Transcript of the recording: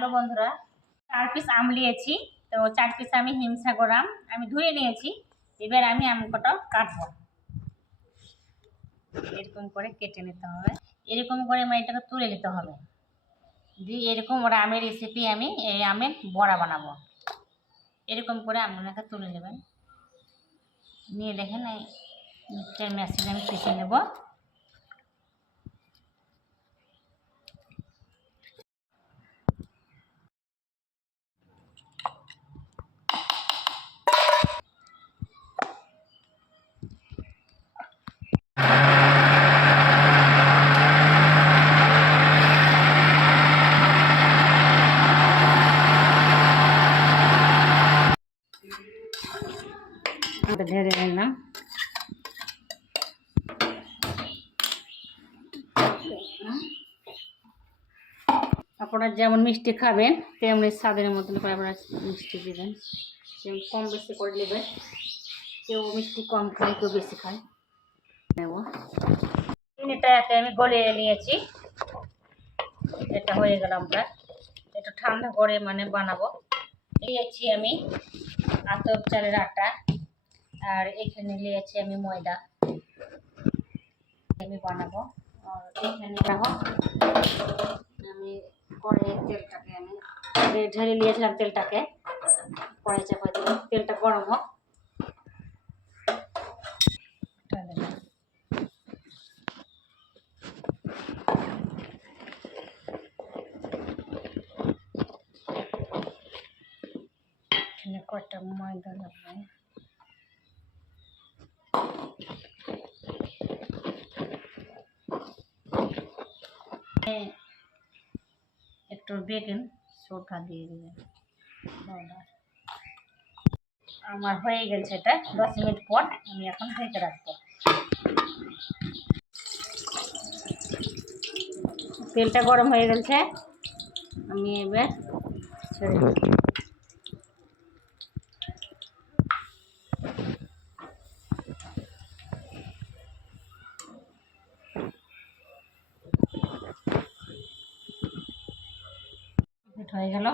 Hello বন্ধুরা, 4 piece আম নিয়েছি। তো 4 পিস আমি হিমসাগর আম আমি ধুয়ে নিয়েছি। এবার আমি আমটা কাটবো। এরকম করে কেটে নিতে হবে, এরকম করে এটাকে তুলে নিতে হবে। দিয়ে এরকম ওরা আমের রেসিপি আমি এই আমের বড়া বানাবো। এরকম করে আমটাকে তুলে নেবেন, নিয়ে দেখেন এই মিক্সচার মেশিনে আমি পিষে নেব। ঢেলে নিলাম। আপনারা যেমন মিষ্টি খাবেন তেমনি স্বাদের মতন করে আপনারা মিষ্টি দেবেন, যেমন কম বেশি করে নেবেন। কেউ মিষ্টি কম খায়, কেউ বেশি খায়। নেব চিনিটা এতে আমি গলিয়ে নিয়েছি। এটা হয়ে গেল আমরা একটু ঠান্ডা করে বানাবো। নিয়েছি আমি আতপ চালের আটা, আর এখানে নিয়েছি আমি ময়দা। আমি বানাবো। আর এখানে আমি কড়াইয়ের তেলটাকে আমি ঢেলে নিয়েছিলাম। তেলটাকে কড়াই চাপা দিলাম, তেলটা গরম হোক। এখানে কয়টা ময়দা লাগবে, একটু বেকিং সোডা দিয়ে দেবেন। আমার হয়ে গেছে, এটা 10 মিনিট পর আমি এখন ঢেকে রাখবো। তেলটা গরম হয়ে গেছে, আমি এবার ছেড়ে দেব। হয়ে গেল।